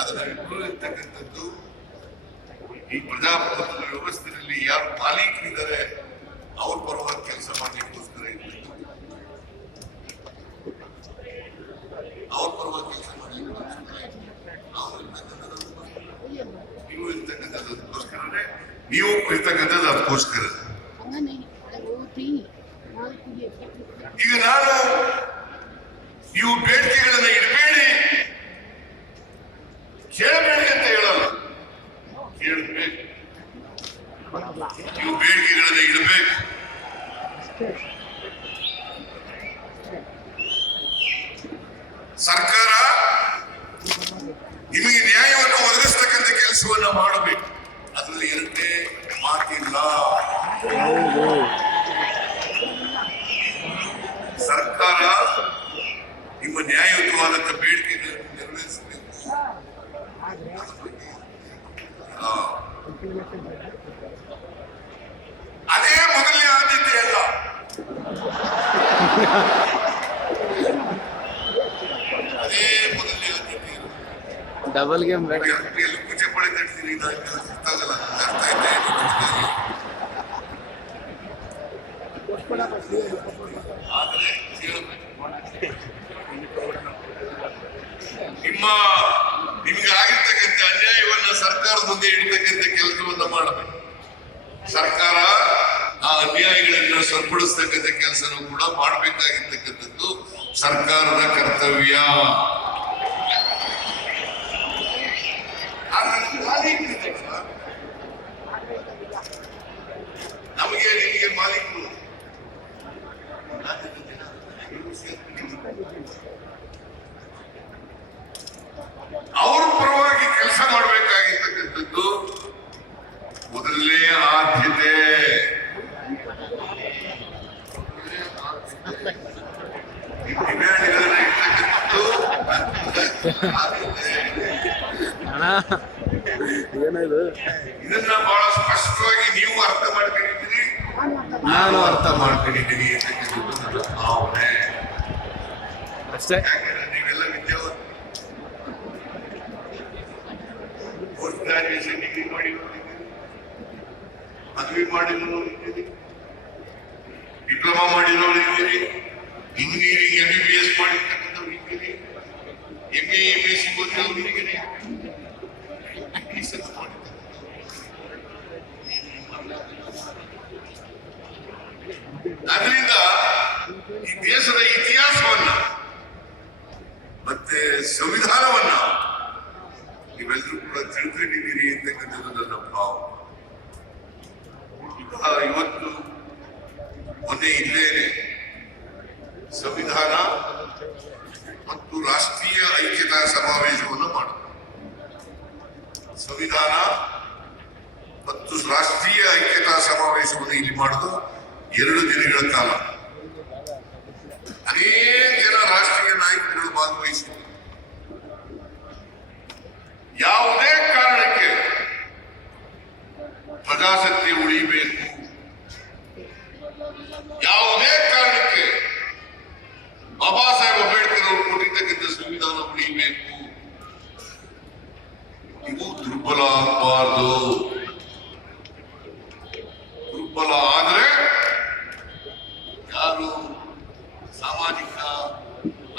ಅದರಲ್ಲಿ ಗುರು ಇರ್ತಕ್ಕಂಥದ್ದು ಈ ಪ್ರಜಾಪ್ರಭುತ್ವ ವ್ಯವಸ್ಥೆಯಲ್ಲಿ ಯಾರು ಮಾಲೀಕರಿದ್ದಾರೆ ಅವ್ರ ಪರವಾಗಿ ಕೆಲಸ ಮಾಡಲಿಕ್ಕೋಸ್ಕರ ಇರಬೇಕು. ಅವ್ರ ಪರವಾಗಿ ಕೆಲಸ ಮಾಡಲಿಕ್ಕೋಸ್ಕರ ನೀವು ಇರ್ತಕ್ಕಂಥದ್ದು ಅದಕ್ಕೋಸ್ಕರ. ಈಗ ನಾನು, ನೀವು ಬೇಡಿಕೆಗಳನ್ನ ಕೇಳಬೇಡಿ ಅಂತ ಹೇಳಲ್ಲ. ಕೇಳಬೇಕು ನೀವು ಬೇಡಿಕೆಗಳನ್ನ ಇಡಬೇಕು ಸರ್ಕಾರ ನಿಮಗೆ ನ್ಯಾಯವನ್ನು ಒದಗಿಸ್ತಕ್ಕಂಥ ಕೆಲಸವನ್ನ ಮಾಡಬೇಕು. ಅದರಲ್ಲಿ ಎರಡನೇ ಮಾತಿಲ್ಲ. ಸರ್ಕಾರ ನಿಮ್ಮ ಬೇಡಿಕೆಗಳನ್ನು ನೆರವೇರಿಸಬೇಕು ಆ, ಅದೇ ಮೊದಲನೇ ಆದ್ಯತೆ ಅಲ್ಲ ಅದೇ ಮೊದಲನೇ ಆದ್ಯತೆ ಅಲ್ಲ. ಡಬಲ್ ಗೇಮ್ ಬೇಡ ಯಾಕೆ ಎಲ್ಲಿ ಪೂಜೆ ಪಡೆ ತಡ್ತೀನಿ ನಾನು ಗೊತ್ತಾಗಲ್ಲ ನನಗೆ ಅರ್ಥ ಆಯ್ತಾ ಏನು ಗೊತ್ತಿಲ್ಲ. ಆದರೆ ಕೇಳಬೇಕು. ನಿಮ್ಮ ನಿಮಗೆ ಆಗಿರ್ತಕ್ಕಂಥ ಅನ್ಯಾಯವನ್ನ ಸರ್ಕಾರದ ಮುಂದೆ ಇಡ್ತಕ್ಕಂಥ ಕೆಲಸವನ್ನ ಮಾಡಬೇಕು. ಸರ್ಕಾರ ಆ ಅನ್ಯಾಯಗಳನ್ನ ಸರಿಪಡಿಸ್ತಕ್ಕಂಥ ಕೆಲಸನೂ ಕೂಡ ಮಾಡಬೇಕಾಗಿರ್ತಕ್ಕಂಥದ್ದು ಸರ್ಕಾರದ ಕರ್ತವ್ಯ. ನಮಗೆ ನಿಮಗೆ ಮಾಲೀಕರು ಅವ್ರ ಪರವಾಗಿ ಕೆಲಸ ಮಾಡಬೇಕಾಗಿರ್ತಕ್ಕಂಥದ್ದು ಮೊದಲನೇ ಆದ್ಯತೆ ಡಿಮ್ಯಾಂಡ್ಗಳನ್ನ ಇರ್ತಕ್ಕಂಥದ್ದು ಆದ್ಯತೆ. ಅಣ್ಣ ಏನಿದು? ಇದನ್ನ ಬಹಳ ಸ್ಪಷ್ಟವಾಗಿ ನೀವು ಅರ್ಥ ಮಾಡ್ಕೊಂಡಿದ್ದೀರಿ. ನಾನು ಅರ್ಥ ಮಾಡ್ಕೊಂಡಿದ್ದೀನಿ ಅಂತಕ್ಕಂಥದ್ದು ಭಾವನೆ ಅಷ್ಟೇ. ಯಾಕಂದ್ರೆ ನೀವೆಲ್ಲ ವಿದ್ಯಾವಂತ. ಪೋಸ್ಟ್ ಗ್ರಾಜುಯೇಷನ್ ಡಿಗ್ರಿ ಮಾಡಿ ಮದುವೆ ಮಾಡಿರೋರು ಇದ್ದೀರಿ ಡಿಪ್ಲೊಮಾ ಮಾಡಿರೋರು ಇದ್ದೀರಿ. Engineering M B B S ಮಾಡಿರ್ತಕ್ಕಂಥವ್ರು ಇದ್ದೀರಿ ಎಂ ಎ ಅದರಿಂದ ಈ ದೇಶದ ಇತಿಹಾಸವನ್ನ ಮತ್ತೆ ಸಂವಿಧಾನವನ್ನ ನೀವೆಲ್ಲರೂ ಕೂಡ ತಿಳ್ಕೊಂಡಿದ್ದೀರಿ ಅಂತಕ್ಕಂಥದ್ದು ನನ್ನ ಭಾವ ಇವತ್ತು ಮೊನ್ನೆ ಇಲ್ಲೇನೆ ಸಂವಿಧಾನ ಮತ್ತು ರಾಷ್ಟ್ರೀಯ ಐಕ್ಯತಾ ಸಮಾವೇಶವನ್ನು ಮಾಡಿದ್ರು ಸಂವಿಧಾನ ಮತ್ತು ರಾಷ್ಟ್ರೀಯ ಐಕ್ಯತಾ ಸಮಾವೇಶವನ್ನು ಇಲ್ಲಿ ಮಾಡುದು ಎರಡು ದಿನಗಳ ಕಾಲ. ಅನೇಕ ಜನ ರಾಷ್ಟ್ರೀಯ ನಾಯಕರುಗಳು ಭಾಗವಹಿಸಿದರು. ಬಾಬಾ ಸಾಹೇಬ್ ಅಂಬೇಡ್ಕರ್ ಅವರು ಕೊಟ್ಟಿರ್ತಕ್ಕಂಥ ಸಂವಿಧಾನ ಉಳಿಬೇಕು ಇವು ದುರ್ಬಲ ಆಗಬಾರ್ದು. ದುರ್ಬಲ ಆದ್ರೆ ಯಾರು ಸಾಮಾಜಿಕ,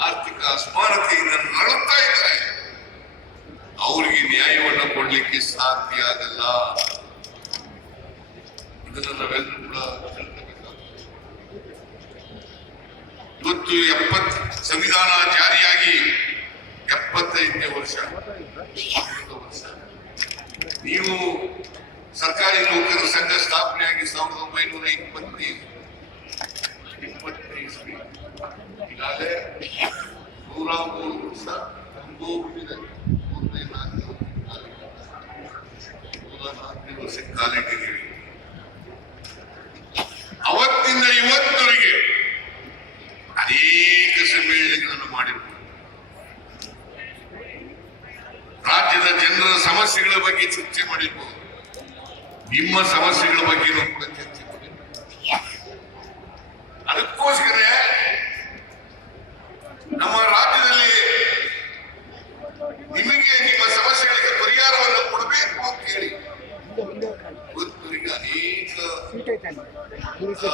ಆರ್ಥಿಕ ಅಸಮಾನತೆಯಿಂದ ನರಳುತ್ತಾ ಇದ್ದಾರೆ. ಅವರಿಗೆ ನ್ಯಾಯವನ್ನು ಕೊಡ್ಲಿಕ್ಕೆ ಸಾಧ್ಯ ಆಗಲ್ಲ. ಇದನ್ನ ನಾವೆಲ್ಲರೂ ಕೂಡ. ಇವತ್ತು ಎಪ್ಪತ್ ಸಂವಿಧಾನ ಜಾರಿಯಾಗಿ ಎಪ್ಪತ್ತೈದನೇ ವರ್ಷ ಅಮೃತ ವರ್ಷ ನೀವು ಸರ್ಕಾರಿ ನೌಕರರ ಸಂಘ ಸ್ಥಾಪನೆಯಾಗಿ ಸಾವಿರದ ಒಂಬೈನೂರ ಇಪ್ಪತ್ತೈದು ಇಪ್ಪತ್ತನೇ ಇಸ್ವಿ ಈಗಾಗಲೇ ನೂರ ಮೂರು ವರ್ಷ ತುಂಬೋಗಿದೆ ಮೂರನೇ ನಾಲ್ಕು ನೂರ ನಾಲ್ಕನೇ ವರ್ಷಕ್ಕೆ ಕಾಲಿಟ್ಟಿದ್ದೀವಿ ಸಮಸ್ಯೆಗಳ ಬಗ್ಗೆ ಚರ್ಚೆ ಮಾಡಿರ್ಬೋದು ನಿಮ್ಮ ಸಮಸ್ಯೆಗಳ ಬಗ್ಗೆನೂ ಕೂಡ ಚರ್ಚೆ ಮಾಡಿರ್ಬೋದು ಅದಕ್ಕೋಸ್ಕರ ನಮ್ಮ ರಾಜ್ಯದಲ್ಲಿ ನಿಮಗೆ ನಿಮ್ಮ ಸಮಸ್ಯೆಗಳಿಗೆ ಪರಿಹಾರವನ್ನು ಕೊಡಬೇಕು ಅಂತ ಹೇಳಿ ನಡೀತೈತೆ ಅಲ್ಲಿ. ಇಂಗ್ಲೀಷ್